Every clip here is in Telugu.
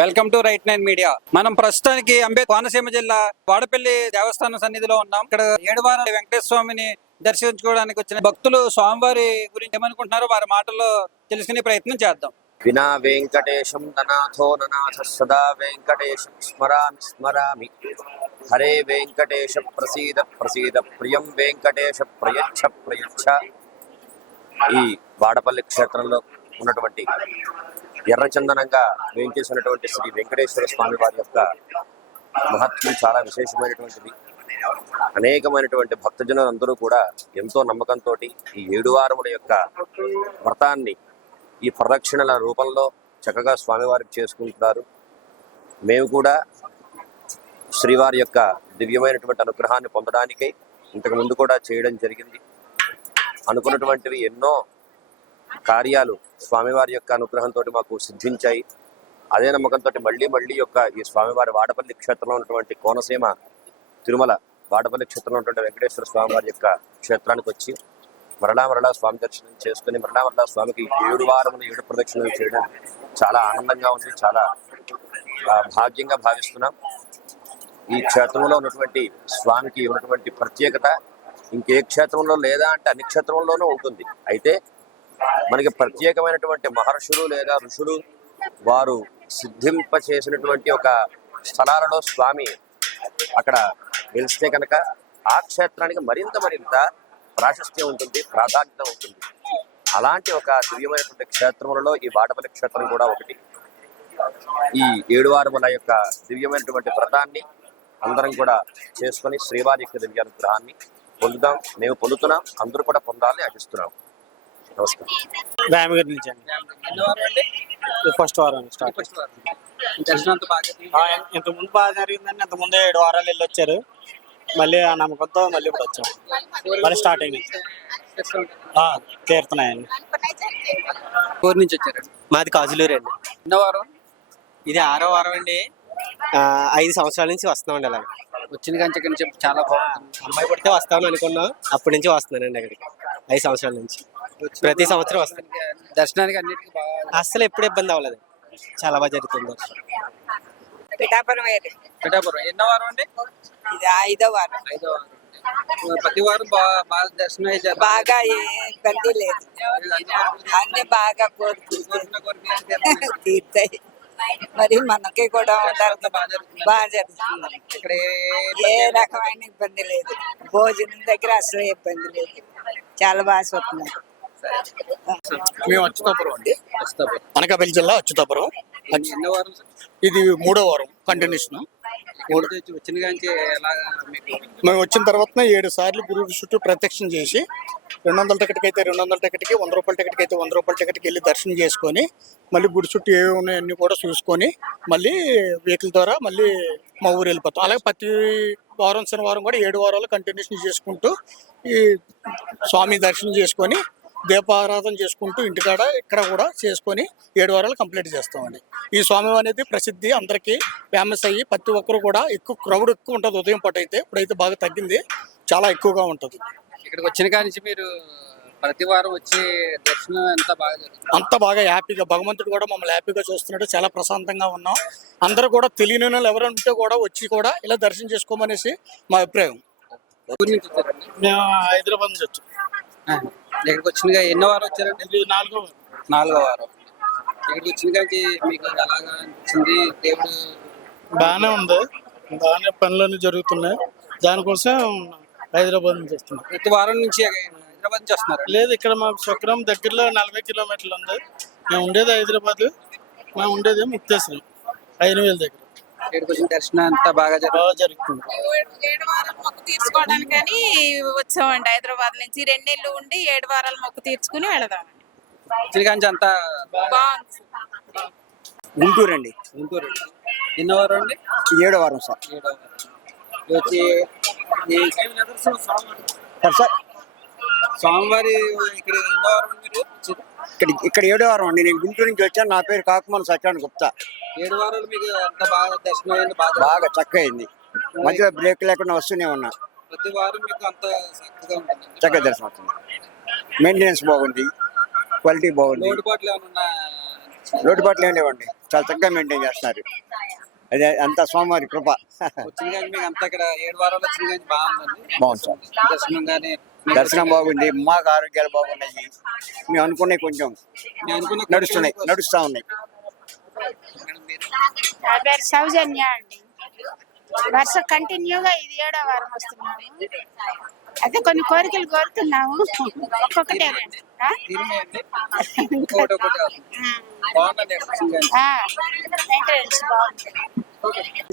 Welcome to right nine media. మనం ప్రస్తుతానికి అంబే కోనసీమ జిల్లా వాడపల్లి దేవస్థానం సన్నిధిలో ఉన్నాం. ఇక్కడ ఏడువారం వెంకటేశ్వర స్వామిని దర్శించుకోవడానికి వచ్చిన భక్తులు స్వామివారి గురించి ఏమనుకుంటున్నారో వారి మాటల్లో తెలుసుకునే ప్రయత్నం చేద్దాం. వినా వెంకటేశం ననాథో ననాథ సదా వెంకటేశం స్మరామి స్మరామి. హరే వెంకటేశ ప్రసీద ప్రసీద ప్రియం వెంకటేశ ప్రయచ్ఛ ప్రయచ్ఛ ఈ వాడపల్లి క్షేత్రంలో ఉన్నటువంటి ఎర్రచందనంగా వేయించేసినటువంటి శ్రీ వెంకటేశ్వర స్వామి వారి యొక్క మహత్వం చాలా విశేషమైనటువంటిది. అనేకమైనటువంటి భక్తజనులందరూ కూడా ఎంతో నమ్మకంతో ఈ ఏడు వారముల యొక్క వ్రతాన్ని ఈ ప్రదక్షిణల రూపంలో చక్కగా స్వామివారికి చేసుకుంటున్నారు. మేము కూడా శ్రీవారి యొక్క దివ్యమైనటువంటి అనుగ్రహాన్ని పొందడానికై ఇంతకు ముందు కూడా చేయడం జరిగింది. అనుకున్నటువంటివి ఎన్నో కార్యాలు స్వామివారి యొక్క అనుగ్రహంతో మాకు సిద్ధించాయి. అదే నమ్మకంతో మళ్ళీ మళ్ళీ యొక్క ఈ స్వామివారి వాడపల్లి క్షేత్రంలో ఉన్నటువంటి కోనసీమ తిరుమల వాడపల్లి క్షేత్రంలో ఉన్నటువంటి వెంకటేశ్వర స్వామివారి యొక్క క్షేత్రానికి వచ్చి మరలా మరలా స్వామి దర్శనం చేసుకుని మరలా మరలా స్వామికి ఏడు వారములు ఏడు ప్రదక్షిణలు చేయడం చాలా ఆనందంగా ఉంది చాలా భాగ్యంగా భావిస్తున్నాం. ఈ క్షేత్రంలో ఉన్నటువంటి స్వామికి ఉన్నటువంటి ప్రత్యేకత ఇంకే క్షేత్రంలో లేదా అంటే అన్ని క్షేత్రంలోనూ ఉంటుంది. అయితే మనకి ప్రత్యేకమైనటువంటి మహర్షులు లేదా ఋషులు వారు సిద్ధింప చేసినటువంటి ఒక స్థలాలలో స్వామి అక్కడ నిలిస్తే కనుక ఆ క్షేత్రానికి మరింత మరింత ప్రాశస్త్యం ఉంటుంది ప్రాధాన్యత ఉంటుంది. అలాంటి ఒక దివ్యమైనటువంటి క్షేత్రములలో ఈ బాటపల్లి క్షేత్రం కూడా ఒకటి. ఈ ఏడువారముల యొక్క దివ్యమైనటువంటి వ్రతాన్ని అందరం కూడా చేసుకొని శ్రీవారి యొక్క దివ్య అనుగ్రహాన్ని పొందుదాం. మేము పొందుతున్నాం అందరూ కూడా పొందాలని ఆశిస్తున్నాం. నమస్కారం. రామగిరి నుంచి అండి. ఫస్ట్ వారం స్టార్ట్ ఇంత ముందు బాగా జరిగిందండి ఇంత ముందే ఏడు వారాలు వెళ్ళి వచ్చారు. మళ్ళీ ఆ నమ్మకంతో మళ్ళీ ఇప్పుడు వచ్చాం. మళ్ళీ స్టార్ట్ అయినాయి. ఆ, తీరుతున్నాయండి. ఊరు నుంచి వచ్చారండి మాది కాజులూరు అండి. ఎన్నో వారం? ఇది ఆరో వారం అండి. ఐదు సంవత్సరాల నుంచి వస్తామండి అలా వచ్చిన కంచి ఇక్కడ నుంచి చాలా బాగుంటుంది అమ్మాయి పుడితే వస్తామని అనుకున్నాం అప్పటి నుంచి వస్తున్నానండి అక్కడికి. ఐదు సంవత్సరాల నుంచి. ప్రతి సంవత్సరం వస్తాను దర్శనానికి అన్నిటికీ బాగా అస్సలు ఎప్పుడు ఇబ్బంది అవ్వలేదు. చాలా బాగా జరుగుతుంది పిఠాపురం పిఠాపురం. ఎన్నో వారం అండి? ఇది ఐదో వారం. ఐదో వారం. ప్రతి వారం బాగా దర్శనం బాగా ఏ ఇబ్బంది లేదు. అన్ని బాగా కోరుకుంటాయి తీర్తాయి. మరి మనకి కూడా కదా. బాగా జరుగుతుంది. ఏ రకమైన ఇబ్బంది లేదు. భోజనం దగ్గర అసలు ఇబ్బంది లేదు. చాలా బాగా చూస్తున్నాం మేము అచ్యుతాపురం అండి. అనకాపల్లి జిల్లా అచ్యుతాపురం? ఇది మూడో వారం కంటిన్యూషన్ మేము వచ్చిన తర్వాత ఏడు సార్లు గురువు చుట్టూ ప్రత్యక్షం చేసి రెండు వందల టికెట్కి అయితే రెండు వందల టికెట్కి వంద రూపాయల టికెట్కి అయితే వంద రూపాయల టికెట్కి వెళ్ళి దర్శనం చేసుకొని మళ్ళీ గుడి చుట్టూ ఏవి ఉన్నాయో అన్ని కూడా చూసుకొని మళ్ళీ వెహికల్ ద్వారా మళ్ళీ మా ఊరు వెళ్ళిపోతాం. అలాగే ప్రతి వారం శనివారం కూడా ఏడు వారాలు కంటిన్యూషన్ చేసుకుంటూ ఈ స్వామి దర్శనం చేసుకొని దీపారాధన చేసుకుంటూ ఇంటికాడ ఇక్కడ కూడా చేసుకొని ఏడు వారాలు కంప్లీట్ చేస్తామండి. ఈ స్వామి అనేది ప్రసిద్ధి అందరికీ ఫేమస్ అయ్యి ప్రతి ఒక్కరు కూడా ఎక్కువ క్రౌడ్ ఎక్కువ ఉంటుంది ఉదయం పూట అయితే ఇప్పుడైతే బాగా తగ్గింది చాలా ఎక్కువగా ఉంటుంది. ఇక్కడికి వచ్చిన కాంచి మీరు ప్రతి వారం వచ్చి దర్శనం ఎంత బాగా అంత బాగా హ్యాపీగా భగవంతుడు కూడా మమ్మల్ని హ్యాపీగా చూస్తున్నాడు చాలా ప్రశాంతంగా ఉన్నాం. అందరూ కూడా తెలియని వాళ్ళు ఎవరు ఉంటే కూడా వచ్చి కూడా ఇలా దర్శనం చేసుకోమనేసి మా అభిప్రాయం. మేము హైదరాబాద్ నుంచి వచ్చాం. ఇక్కడికి వచ్చిన ఎన్నో వారం వచ్చారండి? నాలుగో నాలుగో వారం. ఇక్కడికి వచ్చిన కాంచి మీకు ఎలాగా అనిపించింది? దేవుడు బాగానే ఉంది. బాగానే పనులన్నీ జరుగుతున్నాయి. దానికోసం హైదరాబాద్ నుంచి వస్తున్నాం. ప్రతి వారం నుంచి హైదరాబాద్ నుంచి వస్తున్నారు? లేదు ఇక్కడ మాకు స్వగ్రామం దగ్గరలో నలభై కిలోమీటర్లు ఉంది. మేము ఉండేది హైదరాబాద్. మేము ఉండేది ముక్తేశ్వరం. ఐదు వేల దగ్గర. ఇక్కడికి వచ్చిన దర్శనం అంతా బాగా జరుగుతుంది. ఏడు వారాలు మొక్కు తీర్చుకోవడానికని వచ్చామండి హైదరాబాద్ నుంచి. రెండేళ్ళు ఉండి ఏడు వారాలు మొక్కు తీర్చుకుని వెళదామండి వచ్చిన కాంచి అంతా బాగుంది. గుంటూరు అండి గుంటూరు ఎన్నో వారం అండి? ఏడో వారం సార్. ఏడో వారం. వచ్చి సార్ స్వామివారి ఇక్కడ ఎన్నో వారం మీరు? ఇక్కడ ఇక్కడ ఏడో వారం అండి. నేను గుంటూరు నుంచి వచ్చాను. నా పేరు కాకుమాల సత్యాన్ని గుప్తా. ఏడు వారాలు మీకు అంత బాగా దర్శనం అయింది బాగా బాగా చక్కగా అయింది మధ్యలో బ్రేక్ లేకుండా వస్తూనే ఉన్నా. ప్రతి వారం మీకు అంత చక్కగా ఉంటుంది. చక్కగా దర్శనం అవుతుంది. మెయింటెనెన్స్ బాగుంది. క్వాలిటీ బాగుంది. లోటుపాట్లు ఏమైనా లోటుపాట్లు ఏం లేవండి. చాలా చక్కగా మెయింటైన్ చేస్తున్నారు. అదే అంత స్వామివారి కృప. వచ్చిన కానీ మీకు అంతా ఇక్కడ ఏడు వారాలు వచ్చిన కానీ బాగుందండి. బాగుంది సార్. దర్శనం కానీ దర్శనం బాగుంది. మాకు ఆరోగ్యాలు బాగున్నాయి. మేము అనుకున్నాయి కొంచెం అనుకున్న నడుస్తున్నాయి నడుస్తా ఉన్నాయి. నా పేరు సౌజన్య అండి. వరుస కంటిన్యూగా ఇది ఏడో వారం వస్తున్నాము. అయితే కొన్ని కోరికలు కోరుతున్నాము. ఒక్కొక్కటే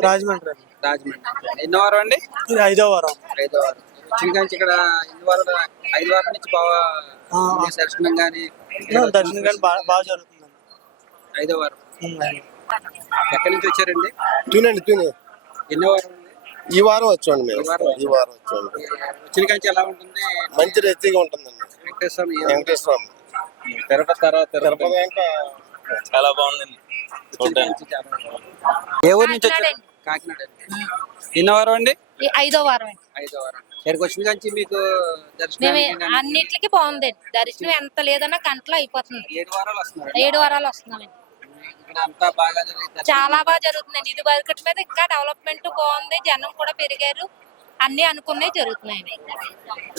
రాజమండ్రి రాజమండ్రి. ఎన్నో వారం అండి? ఇది ఐదో వారం. ఐదో వారం. వచ్చిన కానీ ఇక్కడ ఎన్ని వారాలు ఐదు వారాల నుంచి బాగా. దర్శనం కానీ దర్శనం కానీ బాగా బాగా జరుగుతుంది ఐదో వారం. ఎక్కడి నుంచి వచ్చారండి? తినండి తిని. ఎన్నో వారం? ఈ వారం వచ్చాండి మేము. ఈ వారం వచ్చాండి వచ్చిన కానీ ఎలా ఉంటుంది? మంచి రీతిగా ఉంటుందండి. వెంకటేశ్వర వెంకటేశ్వర. తిరుపతి తర్వాత తిరుపతి. ఇంకా చాలా బాగుందండి. ఏ ఊరు నుంచి వచ్చారు? కాకినాడ ఎన్నో వారం అండి? ఈ ఐదో వారం అండి. ఐదో వారం. ఇక్కడికి వచ్చిన కానీ మీకు దర్శనం అన్నిటికీ బాగుందండి. దర్శనం ఎంత లేదన్నా గంటలో అయిపోతుంది. ఏడు వారాలు వస్తున్నారు ఏడు వారాలు వస్తున్నామండి. చాలా బాగా జరుగుతుందండి. ఇది వరకటి మీద ఇంకా డెవలప్మెంట్ బాగుంది. జనం కూడా పెరిగారు. అన్ని అనుకున్నవి జరుగుతున్నాయి.